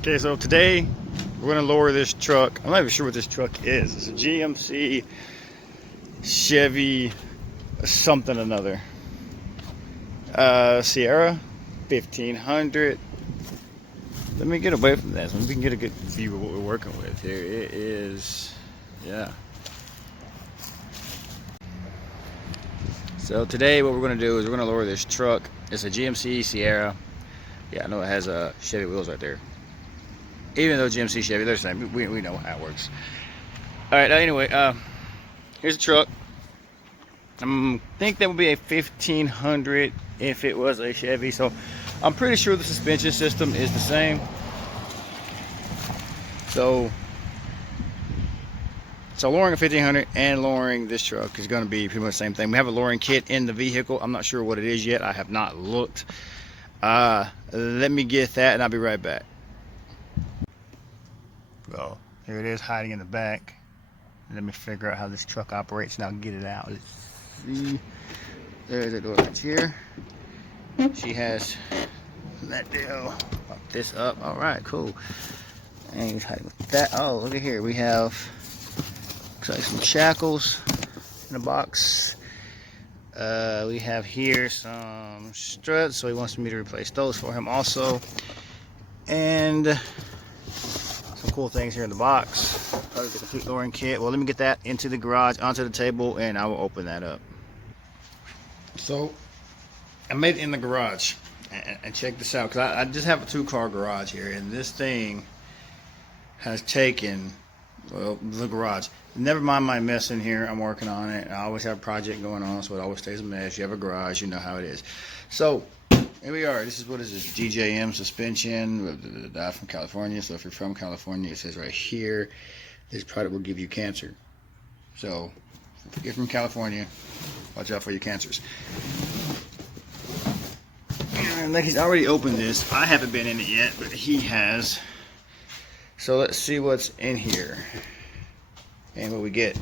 Okay, so today we're gonna lower this truck. I'm not even sure what this truck is. It's a GMC Chevy something another. Sierra 1500. Let me get away from that so we can get a good view of what we're working with here. It is, yeah. So today what we're gonna do is we're gonna lower this truck. It's a GMC Sierra. Yeah, I know it has Chevy wheels right there. Even though GMC Chevy, they're the same. We know how it works. All right. Anyway, here's the truck. I think that would be a 1500 if it was a Chevy. So I'm pretty sure the suspension system is the same. So lowering a 1500 and lowering this truck is going to be pretty much the same thing. We have a lowering kit in the vehicle. I'm not sure what it is yet. I have not looked. Let me get that and I'll be right back. Well, here it is hiding in the back. Let me figure out how this truck operates and I'll get it out. Let's see. There's the door right here. She has that deal. Pop this up. All right, cool. And he's hiding with that. Oh, look at here. We have looks like some shackles in a box. We have here some struts, so he wants me to replace those for him also. And some cool things here in the box. Probably the complete lowering kit. Well, let me get that into the garage, onto the table, and I will open that up. So I made it in the garage, and check this out, because I just have a 2-car garage here, and this thing has taken, well, the garage. Never mind my mess in here. I'm working on it. I always have a project going on, so it always stays a mess. You have a garage, you know how it is. So here we are. This is what is this DJM suspension from California. So if you're from California, it says right here, this product will give you cancer. So if you're from California, watch out for your cancers. And like, he's already opened this. I haven't been in it yet, but he has. So let's see what's in here and what we get.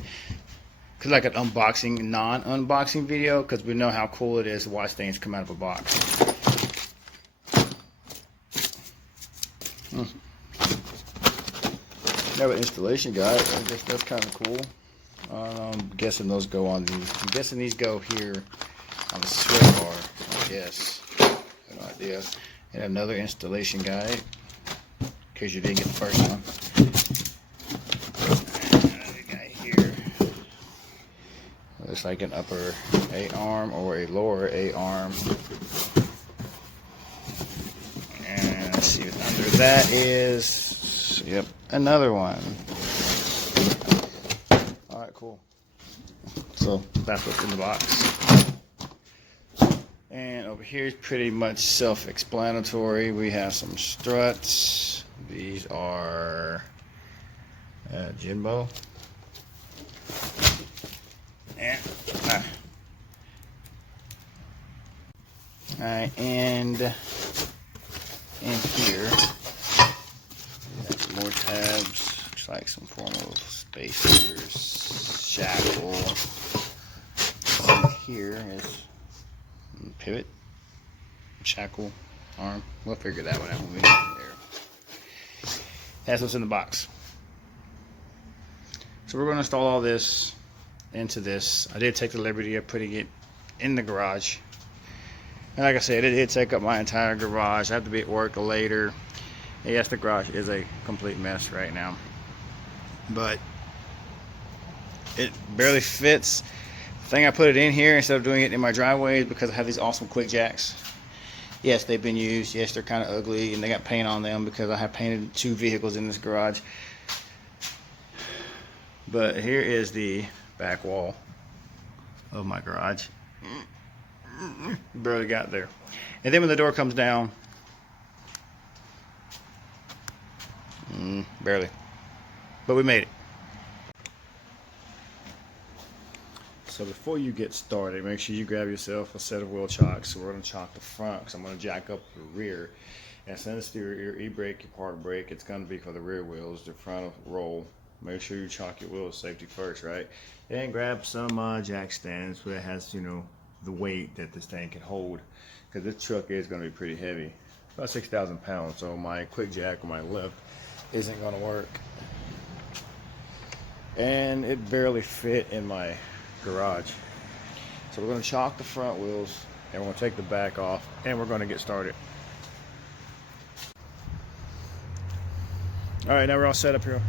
Cause like an unboxing, non-unboxing video, because we know how cool it is to watch things come out of a box. Have an installation guide. I guess that's kind of cool. I'm guessing those go on these. I'm guessing these go here on the sway bar. I guess. I have no idea. And another installation guide, in case you didn't get the first one. Another guy here. Looks like an upper A-arm or a lower A-arm. And let's see what under that is. Yep, another one. Alright, cool. So that's what's in the box. And over here is pretty much self-explanatory. We have some struts. These are Jimbo. And alright, and in here more tabs, looks like some form of spacers, shackle. And here is pivot, shackle, arm. We'll figure that one out when we get there. That's what's in the box. So we're going to install all this into this. I did take the liberty of putting it in the garage. And like I said, it did take up my entire garage. I have to be at work later. Yes, the garage is a complete mess right now, but it barely fits. The thing I put it in here instead of doing it in my driveway is because I have these awesome quick jacks. Yes, they've been used. Yes, they're kind of ugly and they got paint on them because I have painted 2 vehicles in this garage. But here is the back wall of my garage. Barely got there. And then when the door comes down, barely, but we made it. So before you get started, make sure you grab yourself a set of wheel chocks. So we're going to chock the front because I'm going to jack up the rear. And since your e-brake, your park brake, it's going to be for the rear wheels, the front roll. Make sure you chock your wheels safety first, right? And grab some jack stands where it has, you know, the weight that this thing can hold, because this truck is going to be pretty heavy. about 6,000 pounds, so my quick jack or my lift isn't gonna work. And it barely fit in my garage. So we're gonna chalk the front wheels and we're gonna take the back off and we're gonna get started. All right, now we're all set up here.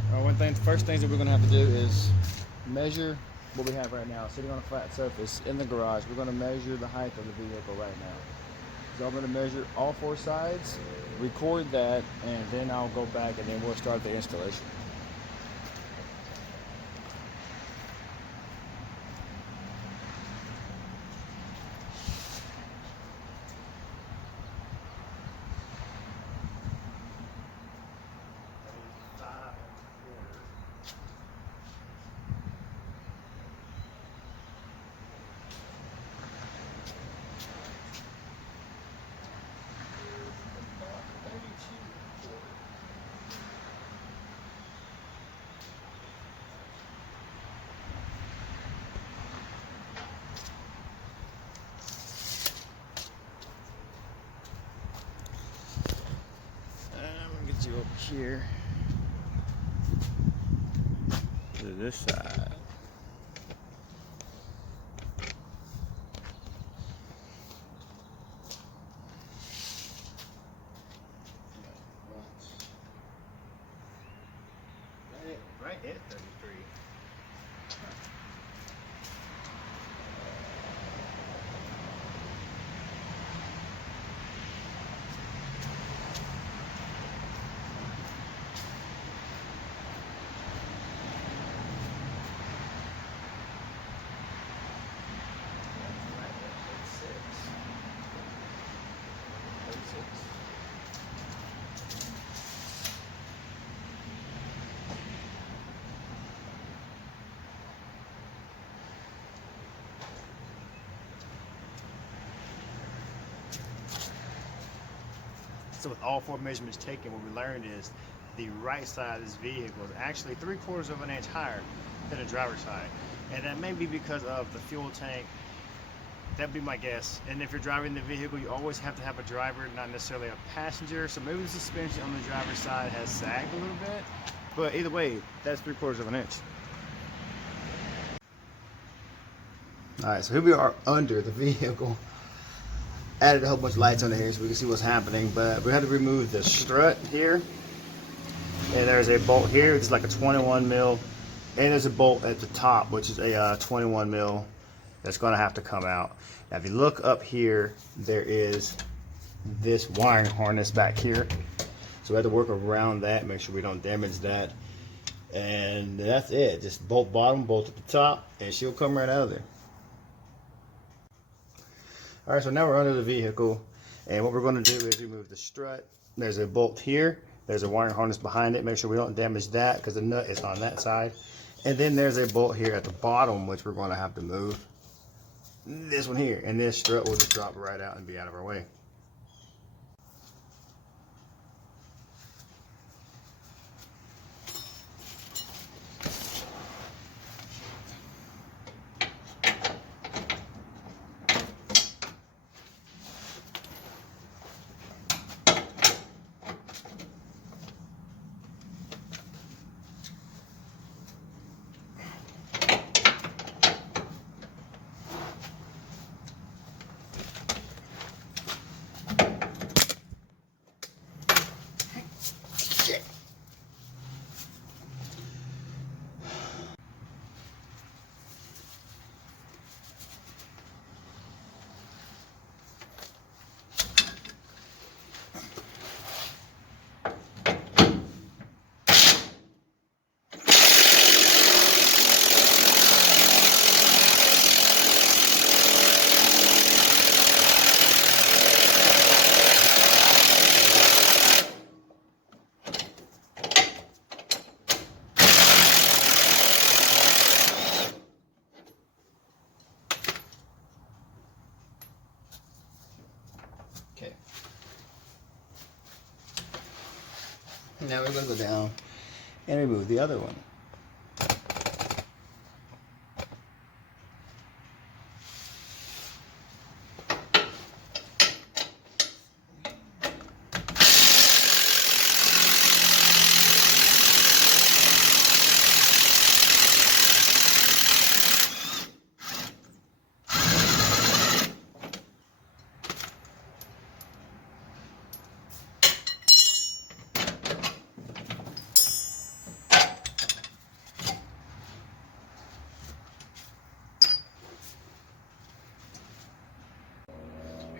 First things that we're gonna have to do is measure what we have right now, sitting on a flat surface in the garage. We're gonna measure the height of the vehicle right now. So I'm gonna measure all 4 sides, record that, and then I'll go back and then we'll start the installation. You up here to this side. Right at 33. So with all 4 measurements taken, what we learned is the right side of this vehicle is actually 3/4 of an inch higher than the driver's side. And that may be because of the fuel tank. That'd be my guess. And if you're driving the vehicle, you always have to have a driver, not necessarily a passenger. So maybe the suspension on the driver's side has sagged a little bit. But either way, that's 3/4 of an inch. All right, so here we are under the vehicle. Added a whole bunch of lights under here so we can see what's happening, but we had to remove the strut here, and there's a bolt here. It's like a 21 mil, and there's a bolt at the top which is a 21 mil that's going to have to come out. Now if you look up here, there is this wiring harness back here, so we had to work around that, make sure we don't damage that, and that's it. Just bolt bottom, bolt at the top, and she'll come right out of there. All right, so now we're under the vehicle, and what we're going to do is remove the strut. There's a bolt here. There's a wiring harness behind it. Make sure we don't damage that because the nut is on that side. And then there's a bolt here at the bottom, which we're going to have to move. This one here, and this strut will just drop right out and be out of our way. Okay. Now we're going to go down and remove the other one.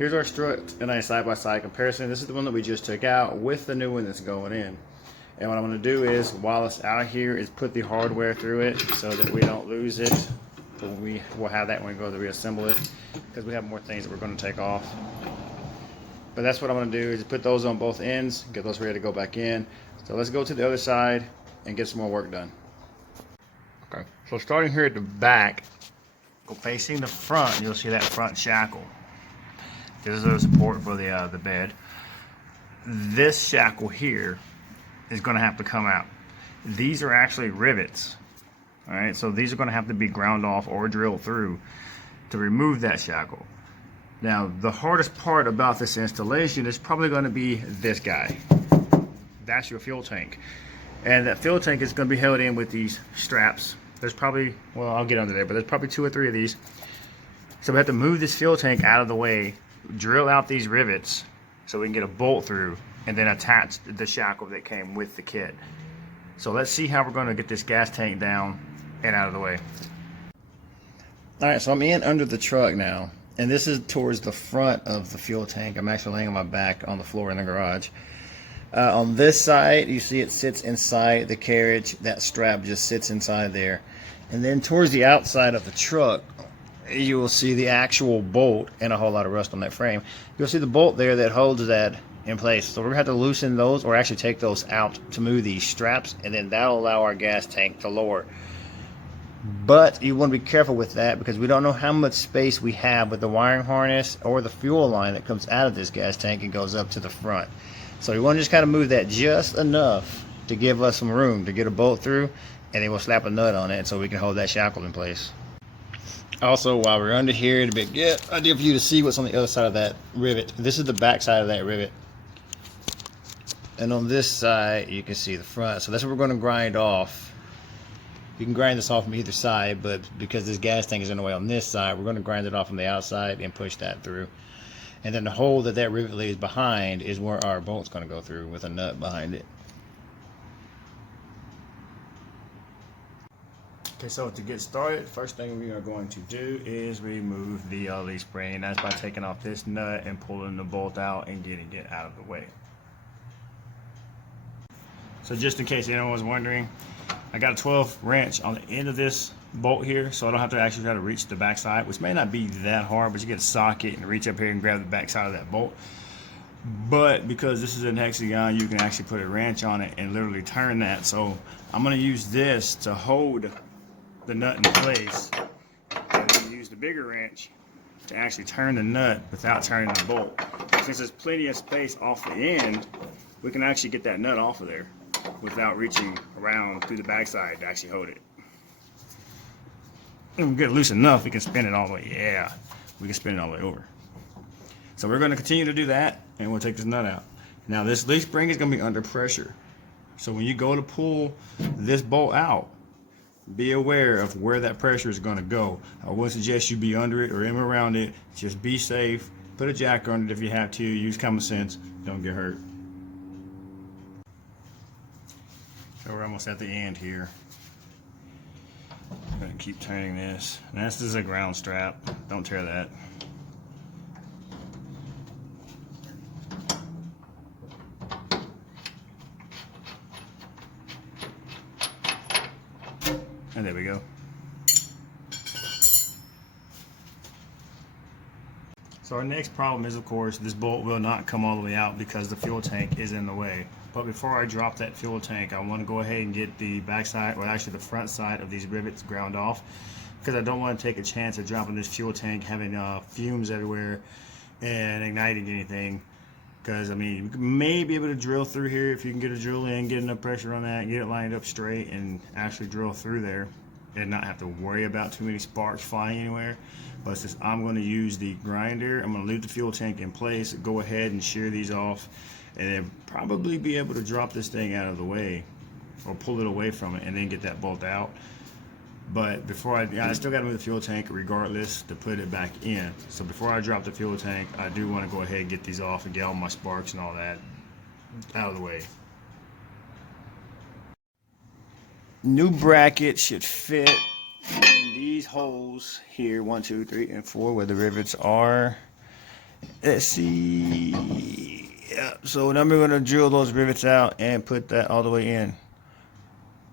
Here's our strut and a side-by-side comparison. This is the one that we just took out with the new one that's going in. And what I'm going to do is, while it's out here, is put the hardware through it so that we don't lose it. We will have that when we go to reassemble it, because we have more things that we're going to take off. But that's what I'm going to do, is put those on both ends, get those ready to go back in. So let's go to the other side and get some more work done. Okay, so starting here at the back, go facing the front, you'll see that front shackle. This is a support for the bed. This shackle here is going to have to come out. These are actually rivets. All right, so these are going to have to be ground off or drilled through to remove that shackle. Now, the hardest part about this installation is probably going to be this guy. That's your fuel tank. And that fuel tank is going to be held in with these straps. There's probably, well, I'll get under there, but there's probably 2 or 3 of these. So we have to move this fuel tank out of the way, drill out these rivets so we can get a bolt through, and then attach the shackle that came with the kit. So let's see how we're going to get this gas tank down and out of the way. Alright, so I'm in under the truck now, and this is towards the front of the fuel tank. I'm actually laying on my back on the floor in the garage. On this side, you see it sits inside the carriage. That strap just sits inside there. And then towards the outside of the truck, you will see the actual bolt and a whole lot of rust on that frame. You'll see the bolt there that holds that in place. So we're going to have to loosen those, or actually take those out to move these straps, and then that'll allow our gas tank to lower. But you want to be careful with that, because we don't know how much space we have with the wiring harness or the fuel line that comes out of this gas tank and goes up to the front. So we want to just kind of move that just enough to give us some room to get a bolt through, and then we'll slap a nut on it so we can hold that shackle in place. Also, while we're under here, it'd be a good idea for you to see what's on the other side of that rivet. This is the back side of that rivet. And on this side, you can see the front. So that's what we're going to grind off. You can grind this off from either side, but because this gas tank is in the way on this side, we're going to grind it off from the outside and push that through. And then the hole that that rivet lays behind is where our bolt's going to go through, with a nut behind it. Okay, so to get started, first thing we are going to do is remove the leaf spring. That's by taking off this nut and pulling the bolt out and getting it out of the way. So just in case anyone was wondering, I got a 12 wrench on the end of this bolt here, so I don't have to actually try to reach the back side, which may not be that hard, but you get a socket and reach up here and grab the back side of that bolt. But because this is an hexagon, you can actually put a wrench on it and literally turn that. So I'm going to use this to hold the nut in place, and then use the bigger wrench to actually turn the nut without turning the bolt. Since there's plenty of space off the end, we can actually get that nut off of there without reaching around through the backside to actually hold it. And we get it loose enough, we can spin it all the way. Yeah, we can spin it all the way over. So we're going to continue to do that, and we'll take this nut out. Now this leaf spring is going to be under pressure. So when you go to pull this bolt out, be aware of where that pressure is going to go. I would suggest you be under it or in around it. Just be safe. Put a jack on it if you have to. Use common sense. Don't get hurt. So we're almost at the end here. I'm going to keep turning this. And this is a ground strap. Don't tear that. And there we go. So our next problem is, of course, this bolt will not come all the way out because the fuel tank is in the way. But before I drop that fuel tank, I want to go ahead and get the back side, or actually the front side of these rivets ground off, because I don't want to take a chance of dropping this fuel tank, having fumes everywhere and igniting anything. Because I mean, you may be able to drill through here if you can get a drill in, get enough pressure on that, get it lined up straight, and actually drill through there and not have to worry about too many sparks flying anywhere. But since I'm going to use the grinder, I'm going to leave the fuel tank in place, go ahead and shear these off, and then probably be able to drop this thing out of the way or pull it away from it and then get that bolt out. But before I still got to move the fuel tank regardless to put it back in. So before I drop the fuel tank, I do want to go ahead and get these off and get all my sparks and all that out of the way. New bracket should fit in these holes here, 1, 2, 3, and 4, where the rivets are. Let's see. Yeah, so now we're going to drill those rivets out and put that all the way in.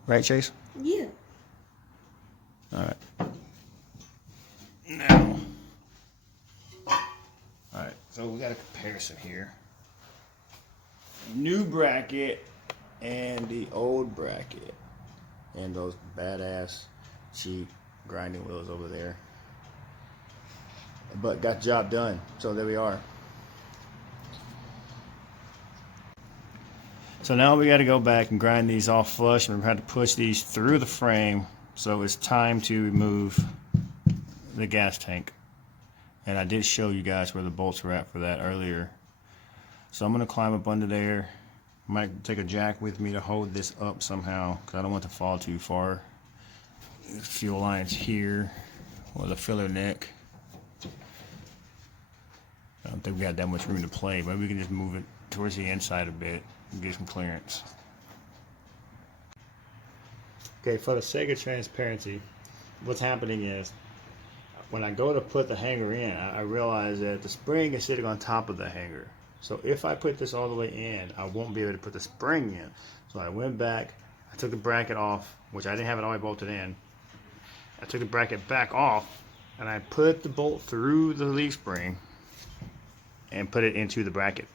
Right, Chase? Yeah. Alright. Now. Alright, so we got a comparison here. New bracket and the old bracket. And those badass, cheap grinding wheels over there. But got the job done. So there we are. So now we got to go back and grind these all flush, and we're going to push these through the frame. So it's time to remove the gas tank. And I did show you guys where the bolts were at for that earlier. So I'm going to climb up under there. Might take a jack with me to hold this up somehow, because I don't want it to fall too far. The fuel line's here, or the filler neck. I don't think we got that much room to play, but we can just move it towards the inside a bit and get some clearance. Okay, for the sake of transparency, what's happening is when I go to put the hanger in, I realize that the spring is sitting on top of the hanger. So if I put this all the way in, I won't be able to put the spring in. So I went back, I took the bracket off, which I didn't have it all the way bolted in. I took the bracket back off, and I put the bolt through the leaf spring and put it into the bracket.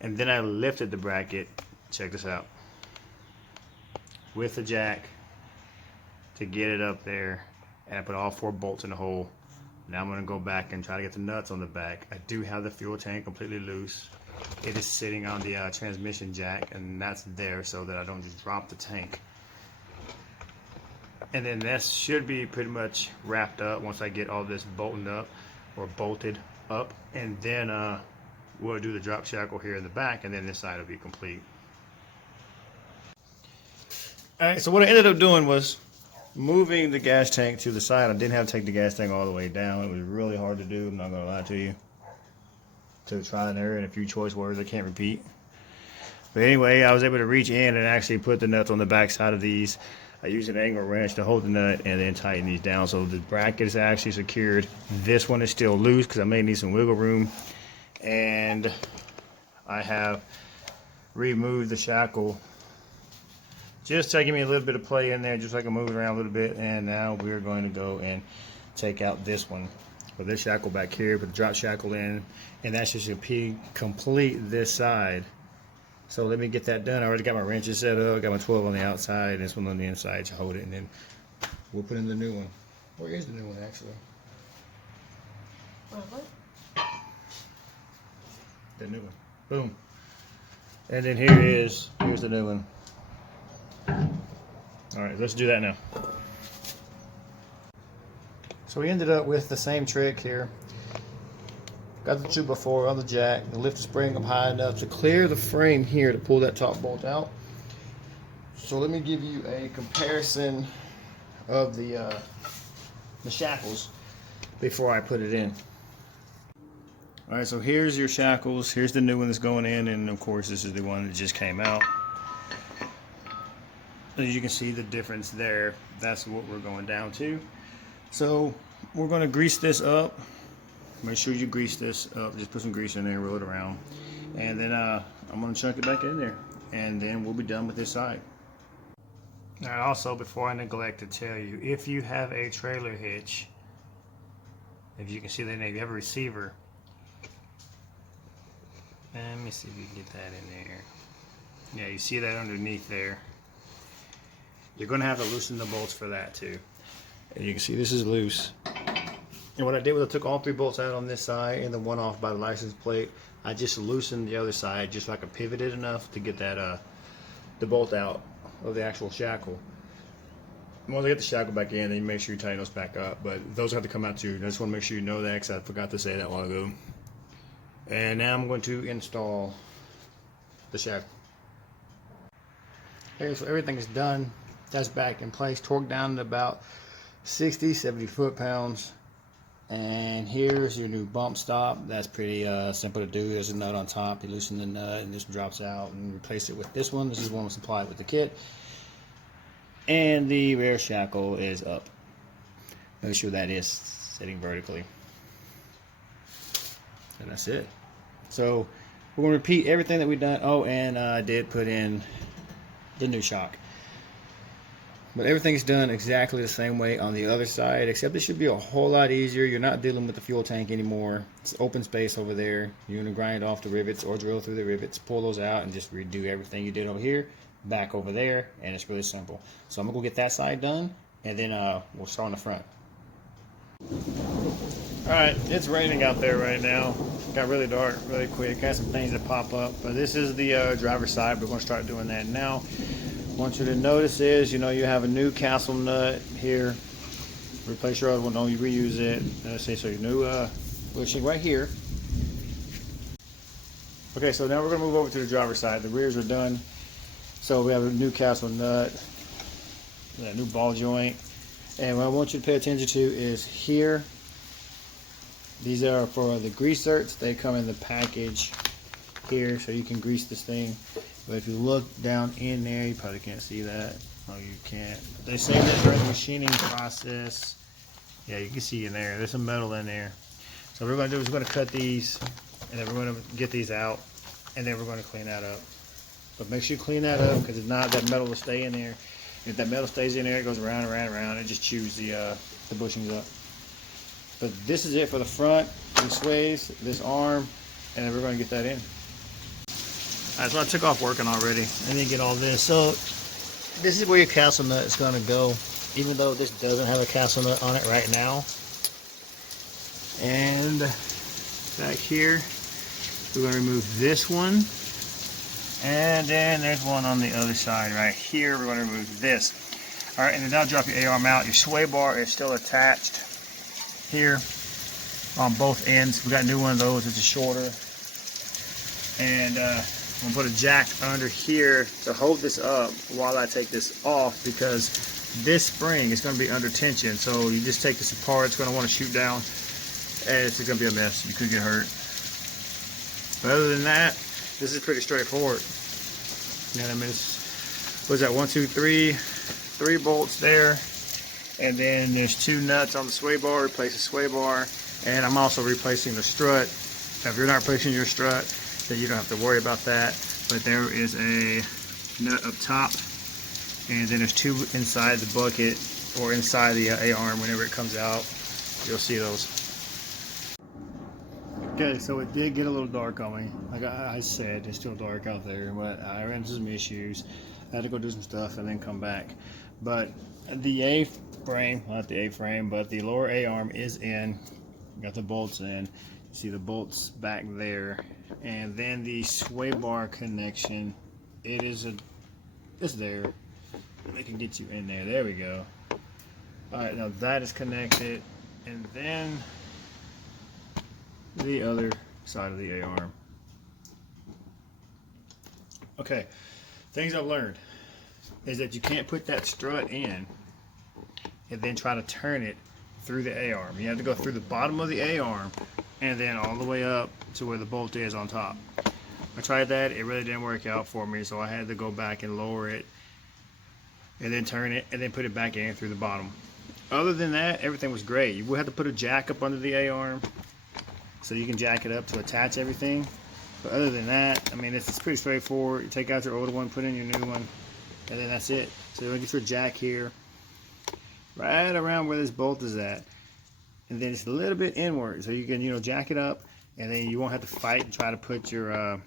And then I lifted the bracket, check this out, with the jack to get it up there, and I put all 4 bolts in the hole. Now I'm going to go back and try to get the nuts on the back. I do have the fuel tank completely loose. It is sitting on the transmission jack, and that's there so that I don't just drop the tank. And then this should be pretty much wrapped up once I get all this bolted up, or bolted up. And then we'll do the drop shackle here in the back, and then this side will be complete. Alright, so what I ended up doing was moving the gas tank to the side. I didn't have to take the gas tank all the way down. It was really hard to do, I'm not going to lie to you. To try and error and a few choice words I can't repeat. But anyway, I was able to reach in and actually put the nuts on the back side of these. I used an angle wrench to hold the nut and then tighten these down. So the bracket is actually secured. This one is still loose because I may need some wiggle room. And I have removed the shackle just to give me a little bit of play in there, just so I can move it around a little bit. And now we're going to go and take out this one. Put this shackle back here, put the drop shackle in, and that should complete this side. So let me get that done. I already got my wrenches set up, I got my 12 on the outside, and this one on the inside to hold it, and then we'll put in the new one. Where is the new one actually? What? The new one. Boom. And then here's the new one. Alright, let's do that now. So we ended up with the same trick here. Got the 2x4 on the jack, lift the spring up high enough to clear the frame here to pull that top bolt out. So let me give you a comparison of the shackles before I put it in. Alright, so here's your shackles. Here's the new one that's going in, and of course this is the one that just came out. As you can see the difference there, that's what we're going down to. So we're going to grease this up. Make sure you grease this up. Just put some grease in there, roll it around. And then I'm going to chunk it back in there. And then we'll be done with this side. Now also, before I neglect to tell you, if you have a trailer hitch, if you can see the name, if you have a receiver. Let me see if we can get that in there. Yeah, you see that underneath there. You're going to have to loosen the bolts for that too. And you can see this is loose. And what I did was I took all 3 bolts out on this side and the one off by the license plate. I just loosened the other side just so I could pivot it enough to get that the bolt out of the actual shackle. Once I get the shackle back in, then you make sure you tighten those back up. But those have to come out too. I just want to make sure you know that because I forgot to say that a while ago. And now I'm going to install the shackle. Okay, so everything is done. That's back in place, torqued down to about 60, 70 foot-pounds. And here's your new bump stop. That's pretty simple to do. There's a nut on top. You loosen the nut and this drops out and replace it with this one. This is one supplied with the kit. And the rear shackle is up. Make sure that is sitting vertically. And that's it. So we're going to repeat everything that we've done. Oh, and I did put in the new shock. But everything's done exactly the same way on the other side, except it should be a whole lot easier. You're not dealing with the fuel tank anymore. It's open space over there. You're going to grind off the rivets or drill through the rivets, pull those out, and just redo everything you did over here, back over there, and it's really simple. So I'm going to go get that side done, and then we'll start on the front. Alright, it's raining out there right now. Got really dark really quick. Got some things that pop up, but this is the driver's side. We're going to start doing that now. What I want you to notice is, you know, you have a new castle nut here. Replace your other one, don't reuse it. So your new bushing right here. Okay, so now we're going to move over to the driver's side. The rears are done. So we have a new castle nut, a new ball joint. And what I want you to pay attention to is here. These are for the grease certs. They come in the package here, so you can grease this thing. But if you look down in there, you probably can't see that. Oh, you can't. They say that during the machining process. Yeah, you can see in there. There's some metal in there. So what we're going to do is we're going to cut these, and then we're going to get these out, and then we're going to clean that up. But make sure you clean that up, because if not, that metal will stay in there. If that metal stays in there, it goes around and around and around. It just chews the bushings up. But this is it for the front, these sways, this arm, and then we're going to get that in. Alright, so I took off working already. I need to get all this. So this is where your castle nut is going to go, even though this doesn't have a castle nut on it right now. And back here, we're going to remove this one. And then there's one on the other side right here. We're going to remove this. Alright, and then that'll drop your A-arm out. Your sway bar is still attached here on both ends. We got a new one of those. It's a shorter. And I'm going to put a jack under here to hold this up while I take this off, because this spring is going to be under tension. So you just take this apart. It's going to want to shoot down, and it's going to be a mess. You could get hurt. But other than that, this is pretty straightforward. You know what I mean? What is that? 1, 2, 3. 3 bolts there. And then there's 2 nuts on the sway bar. Replace the sway bar. And I'm also replacing the strut. If you're not replacing your strut, then you don't have to worry about that. But there is a nut up top. And then there's 2 inside the bucket, or inside the A-arm. Whenever it comes out, you'll see those. Okay, so it did get a little dark on me. Like I said, it's still dark out there, but I ran into some issues. I had to go do some stuff and then come back. But the A-frame, not the A-frame, but the lower A-arm is in. Got the bolts in. You see the bolts back there. And then the sway bar connection, it's there. It can get you in there. There we go. Alright, now that is connected. And then the other side of the A-arm. Okay, things I've learned is that you can't put that strut in and then try to turn it through the A-arm. You have to go through the bottom of the A-arm and then all the way up to where the bolt is on top. I tried that, it really didn't work out for me, so I had to go back and lower it and then turn it and then put it back in through the bottom. Other than that, everything was great. You will have to put a jack up under the A-arm so you can jack it up to attach everything. But other than that, I mean, it's pretty straightforward. You take out your older one, put in your new one, and then that's it. So you'll get your jack here, right around where this bolt is at. And then it's a little bit inward, so you can, you know, jack it up, and then you won't have to fight and try to put your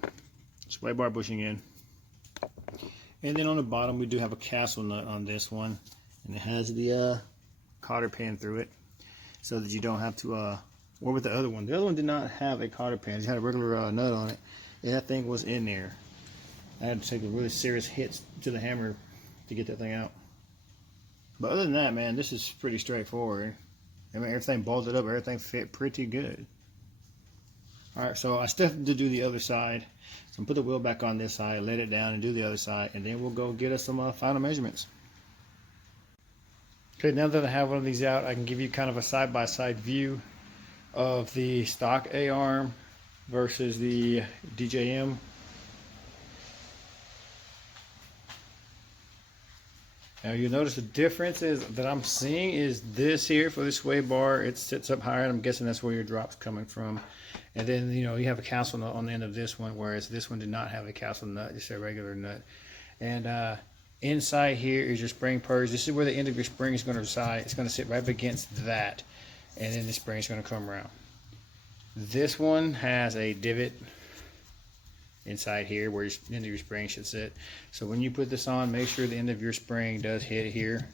sway bar bushing in. And then on the bottom, we do have a castle nut on this one, and it has the cotter pin through it, so that you don't have to or with the other one. The other one did not have a cotter pin. It had a regular nut on it. And that thing was in there. I had to take a really serious hits to the hammer to get that thing out. But other than that, man, this is pretty straightforward. I mean, everything bolted up. Everything fit pretty good. Alright, so I still have to do the other side. So I'm going to put the wheel back on this side, let it down, and do the other side. And then we'll go get us some final measurements. Okay, now that I have one of these out, I can give you kind of a side-by-side view of the stock A-arm versus the DJM. Now you notice the difference is that I'm seeing is this here for the sway bar, it sits up higher, and I'm guessing that's where your drop's coming from. And then, you know, you have a castle nut on the end of this one, whereas this one did not have a castle nut, just a regular nut. And inside here is your spring purge. This is where the end of your spring is going to reside. It's going to sit right up against that, and then the spring is going to come around. This one has a divot inside here where the end of your spring should sit. So when you put this on, make sure the end of your spring does hit here.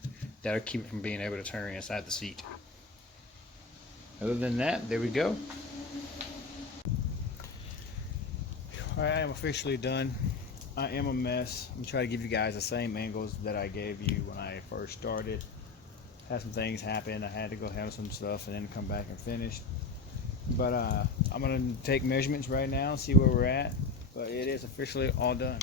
That'll keep it from being able to turn inside the seat. Other than that, there we go. Alright, I am officially done. I am a mess. I'm trying to give you guys the same angles that I gave you when I first started. Had some things happen. I had to go handle some stuff and then come back and finish. But I'm going to take measurements right now and see where we're at. But it is officially all done.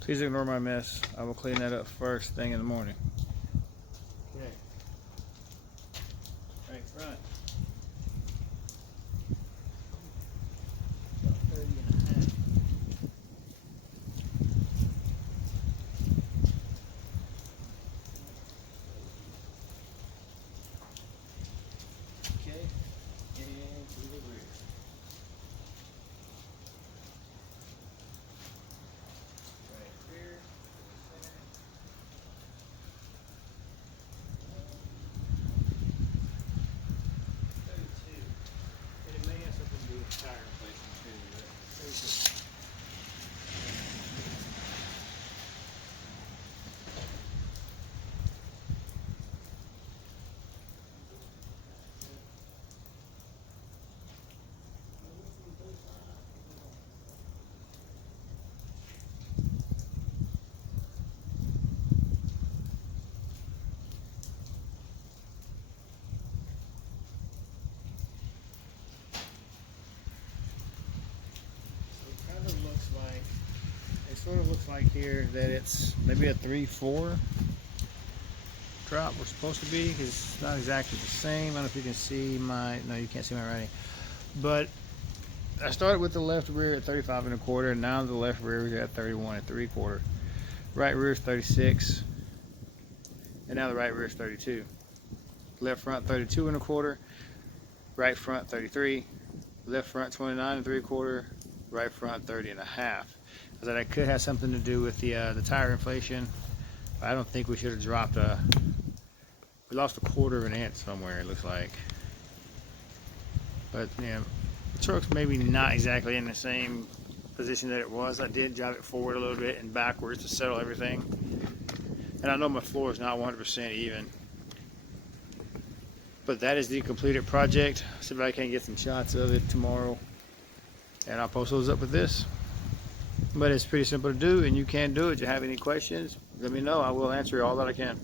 Please ignore my mess. I will clean that up first thing in the morning. Okay. Right front. About 30 and a half. Okay. And to the rear. Tire replacement too, but sort of looks like here that it's maybe a 3-4 drop we're supposed to be, because it's not exactly the same. I don't know if you can see my, no, you can't see my writing, but I started with the left rear at 35 1/4, and now the left rear is at 31 3/4. Right rear is 36, and now the right rear is 32. Left front 32 1/4, right front 33, left front 29 3/4, right front 30 1/2. That could have something to do with the tire inflation. I don't think we should have dropped we lost 1/4 of an inch somewhere, it looks like. But yeah, the truck's maybe not exactly in the same position that it was. I did drive it forward a little bit and backwards to settle everything. And I know my floor is not 100% even. But that is the completed project. See if I can get some shots of it tomorrow, and I'll post those up with this. But it's pretty simple to do, and you can do it. If you have any questions, let me know. I will answer all that I can.